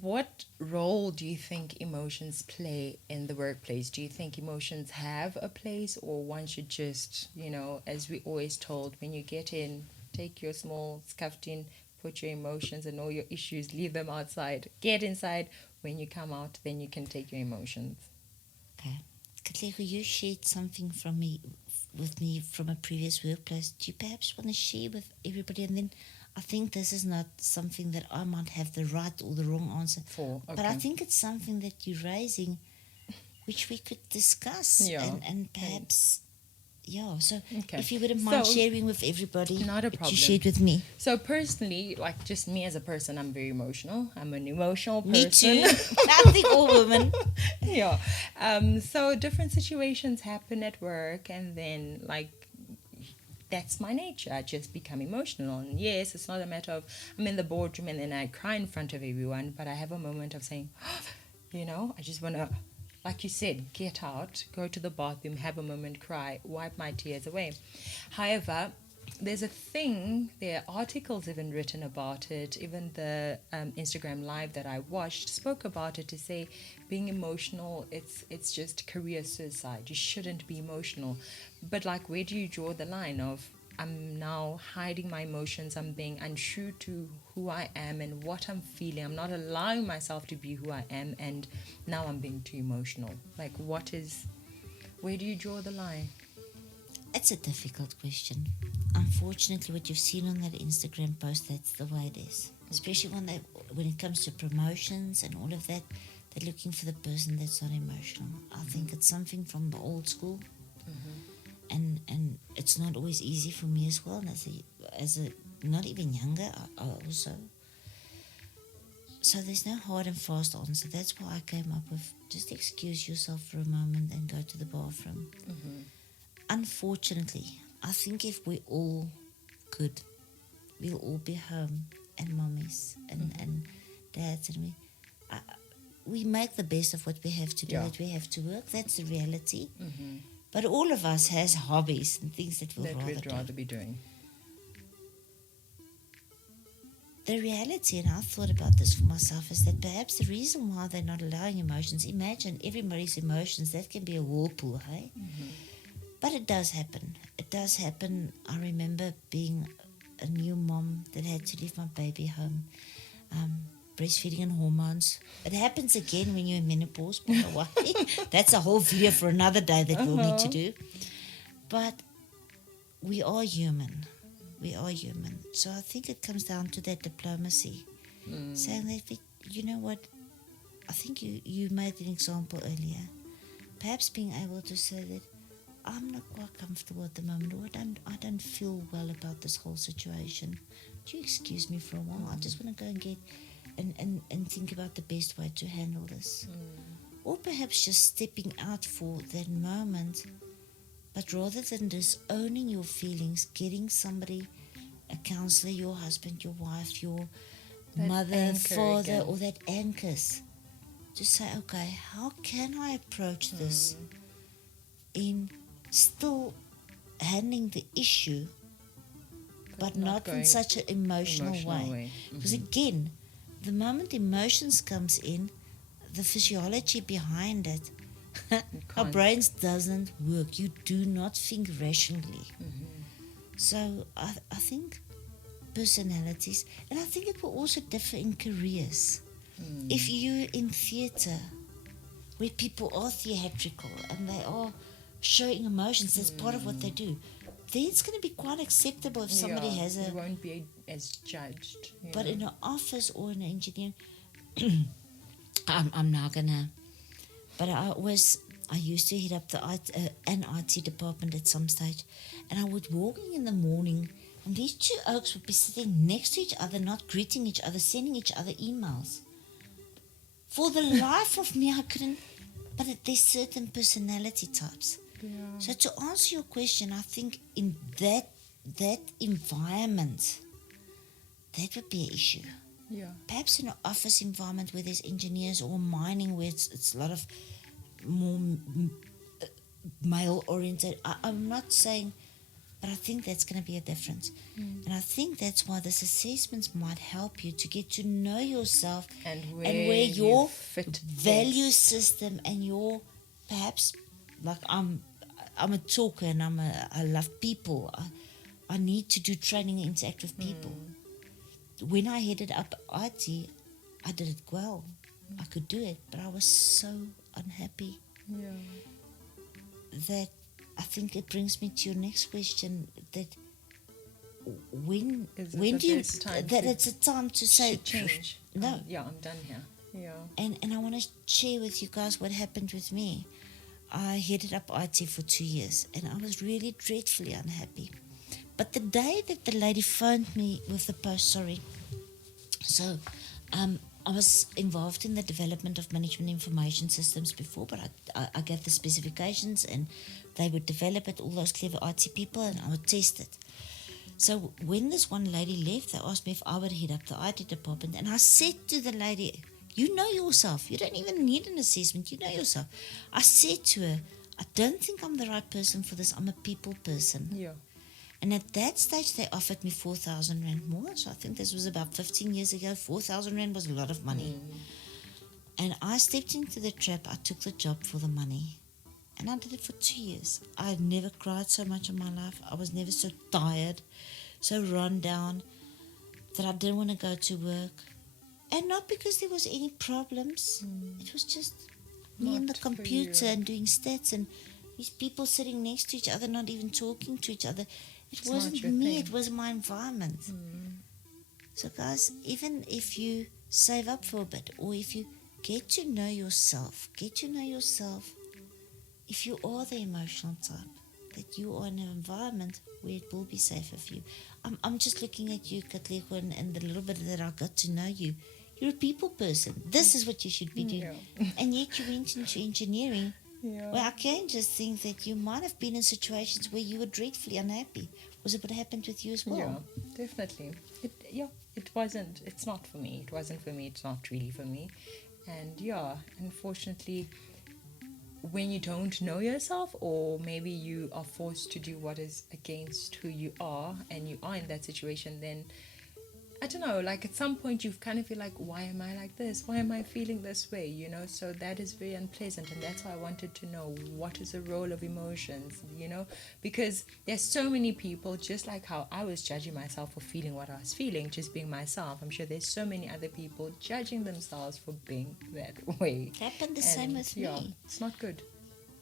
what role do you think emotions play in the workplace? Do you think emotions have a place, or one should just, as we always told, when you get in, take your small scuffed in, put your emotions and all your issues, leave them outside, get inside. When you come out, then you can take your emotions. Okay. Katlego, you shared something from me with me from a previous workplace. Do you perhaps want to share with everybody? And then I think this is not something that I might have the right or the wrong answer For, but I okay. think it's something that you're raising which we could discuss Yeah. and perhaps yeah. So Okay. if you wouldn't mind So, sharing with everybody not a what you problem. shared with me. So personally, like just me as a person, I'm very emotional. I'm an emotional Me person. too. I think all women. Yeah. So different situations happen at work, and then like that's my nature. I just become emotional. And yes, it's not a matter of I'm in the boardroom and then I cry in front of everyone, but I have a moment of saying, I just want to, like you said, get out, go to the bathroom, have a moment, cry, wipe my tears away. However, there's a thing, there are articles even written about it, even the Instagram live that I watched spoke about it to say being emotional, it's just career suicide. You shouldn't be emotional. But like, where do you draw the line of I'm now hiding my emotions, I'm being untrue to who I am and what I'm feeling, I'm not allowing myself to be who I am, and now I'm being too emotional. Like, where do you draw the line? It's a difficult question. Unfortunately, what you've seen on that Instagram post, that's the way it is. Especially when it comes to promotions and all of that, they're looking for the person that's not emotional. I think it's something from the old school, and it's not always easy for me as well. And as a not even younger, I also. So there's no hard and fast answer. That's why I came up with just excuse yourself for a moment and go to the bathroom. Unfortunately, I think if we all could, we'll all be home and mummies and dads and we make the best of what we have to do, Yeah. that we have to work. That's the reality. But all of us has hobbies and things that we'll That rather we'd do. rather be doing. The reality, and I've thought about this for myself, is that perhaps the reason why they're not allowing emotions, imagine everybody's emotions, that can be a whirlpool, hey? But it does happen. It does happen. I remember being a new mom that had to leave my baby home, breastfeeding and hormones. It happens again when you're in menopause, by the way. That's a whole video for another day that we'll need to do. But we are human. We are human. So I think it comes down to that diplomacy. Saying that, you know what, I think you made an example earlier. Perhaps being able to say that I'm not quite comfortable at the moment, or I don't feel well about this whole situation. Do you excuse me for a while? I just want to go and get and think about the best way to handle this. Or perhaps just stepping out for that moment, but rather than disowning your feelings, getting somebody, a counselor, your husband, your wife, your That mother, anchor father, again. or that anchors, to say, okay, how can I approach this in still handling the issue, but not in going such an emotional way? Because again, the moment emotions comes in, the physiology behind it, our can't. brains doesn't work. You do not think rationally. So I think personalities, and I think it will also differ in careers. If you're in theatre, where people are theatrical and they are showing emotions, that's part of what they do, then it's going to be quite acceptable if somebody has You a. won't be as judged. But in an office or in an engineer, I'm now gonna. But I used to head up an IT department at some stage, and I would walking in the morning, and these two oaks would be sitting next to each other, not greeting each other, sending each other emails. For the life of me, I couldn't. But there's certain personality types. So to answer your question, I think in that environment, that would be an issue. Yeah. Perhaps in an office environment where there's engineers, or mining where it's a lot of more male oriented. I'm not saying But I think that's going to be a difference. And I think that's why this assessments might help you to get to know yourself And where where your you fit value best. system and your, perhaps, like I'm a talker and I love people. I need to do training and interact with people. When I headed up IT, I did it well. I could do it, but I was so unhappy Yeah. that I think it brings me to your next question, that when Is it when the do you best time that to it's a time to say change? no. Yeah, I'm done here. Yeah. And I want to share with you guys what happened with me. I headed up IT for 2 years and I was really dreadfully unhappy. But the day that the lady phoned me with the post, so I was involved in the development of management information systems before, but I got the specifications and they would develop it, all those clever IT people, and I would test it. So when this one lady left, they asked me if I would head up the IT department, and I said to the lady, you know yourself, you don't even need an assessment, you know yourself. I said to her, I don't think I'm the right person for this, I'm a people person. Yeah. And at that stage, they offered me 4,000 Rand more. So I think this was about 15 years ago. 4,000 Rand was a lot of money. And I stepped into the trap. I took the job for the money. And I did it for 2 years. I had never cried so much in my life. I was never so tired, so run down, that I didn't want to go to work. And not because there was any problems. It was just me and the Not for computer you. and doing stats and these people sitting next to each other, not even talking to each other. It It's not wasn't your me, thing. it was my environment. So guys, even if you save up for a bit, or if you get to know yourself, if you are the emotional type, that you are in an environment where it will be safer for you. I'm just looking at you, Katlego, and the little bit that I got to know you. You're a people person. This is what you should be doing. Yeah. And yet you went into engineering. Yeah. Well, I can just think that you might have been in situations where you were dreadfully unhappy. Was it what happened with you as well? Yeah, definitely. It wasn't. It's not for me. It wasn't for me. It's not really for me. And yeah, unfortunately, when you don't know yourself, or maybe you are forced to do what is against who you are, and you are in that situation, then I don't know, like at some point you kind of feel like, why am I like this? Why am I feeling this way? You know, so that is very unpleasant. And that's why I wanted to know, what is the role of emotions, you know, because there's so many people, just like how I was judging myself for feeling what I was feeling, just being myself. I'm sure there's so many other people judging themselves for being that way. It happened the same with Yeah, me. it's not good.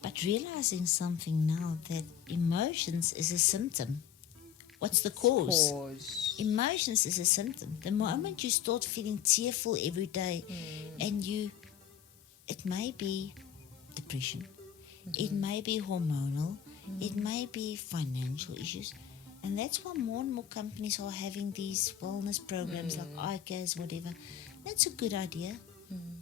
But realizing something now, that emotions is a symptom. What's the cause? Emotions is a symptom. The moment you start feeling tearful every day, and it may be depression, it may be hormonal, it may be financial issues, and that's why more and more companies are having these wellness programs like ICAS, whatever. That's a good idea,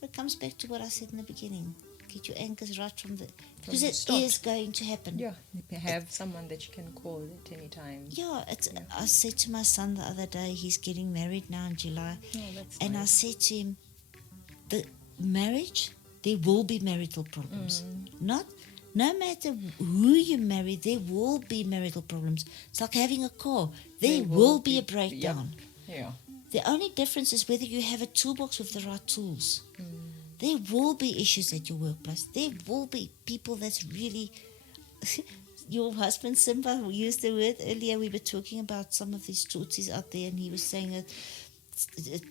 but it comes back to what I said in the beginning. Get your anchors right from the, because the it start. is going to happen. Yeah, you have someone that you can call at any time. Yeah, I said to my son the other day, he's getting married now in July, and I said to him, the marriage, there will be marital problems. No matter who you marry, there will be marital problems. It's like having a car. There will be a breakdown. Yeah. The only difference is whether you have a toolbox with the right tools. There will be issues at your workplace. There will be people that's really... Your husband, Simba, used the word earlier. We were talking about some of these tootsies out there, and he was saying that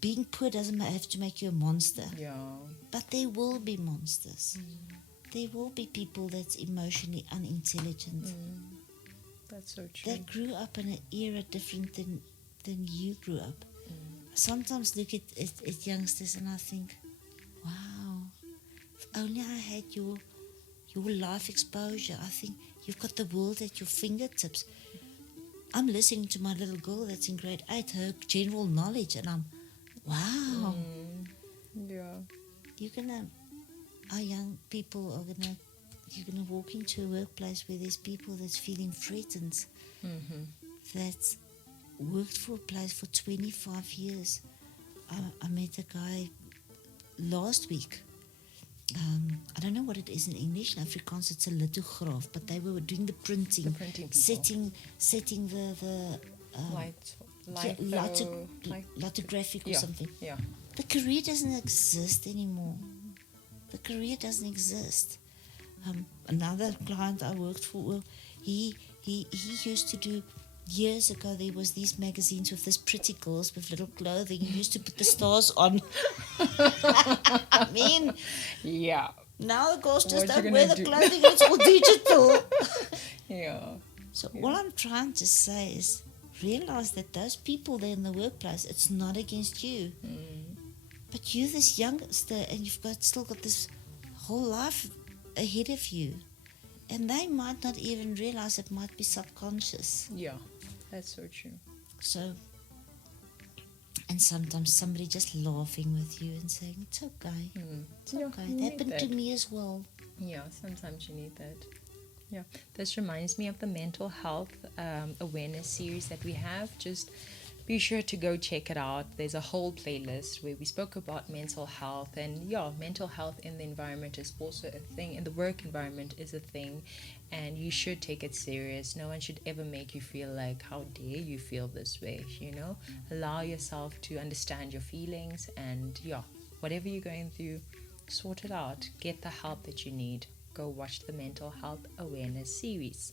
being poor doesn't have to make you a monster. Yeah. But there will be monsters. There will be people that's emotionally unintelligent. That's so true. That grew up in an era different than you grew up. Sometimes look at youngsters and I think, wow, if only I had your life exposure. I think you've got the world at your fingertips. I'm listening to my little girl that's in grade 8, her general knowledge, and I'm, wow. Yeah. Our young people you're gonna walk into a workplace where there's people that's feeling threatened, that's worked for a place for 25 years. I met a guy last week I don't know what it is in English. In Afrikaans, it's a lithograph, but they were doing the printing, The printing people. setting the Light, yeah, litho, like, lithographic or yeah, something. yeah. The career doesn't exist anymore. The career doesn't exist. Another client I worked for, well, he used to do. Years ago, there was these magazines with these pretty girls with little clothing. He used to put the stars on. I mean, Yeah, now the girls just What you don't wear gonna the do? clothing. It's all digital. yeah, So all I'm trying to say is realize that those people there in the workplace, it's not against you. But you're this youngster and you've still got this whole life ahead of you. And they might not even realize it might be subconscious. yeah. That's so true. So, and sometimes somebody just laughing with you and saying, it's okay. It's Yeah, okay. you It need happened that. to me as well. Yeah, sometimes you need that. Yeah, this reminds me of the mental health awareness series that we have. Just be sure to go check it out. There's a whole playlist where we spoke about mental health, and yeah, mental health in the environment is also a thing, in the work environment is a thing, and you should take it serious. No one should ever make you feel like, how dare you feel this way, you know? Allow yourself to understand your feelings, and yeah, whatever you're going through, sort it out. Get the help that you need. Go watch the mental health awareness series.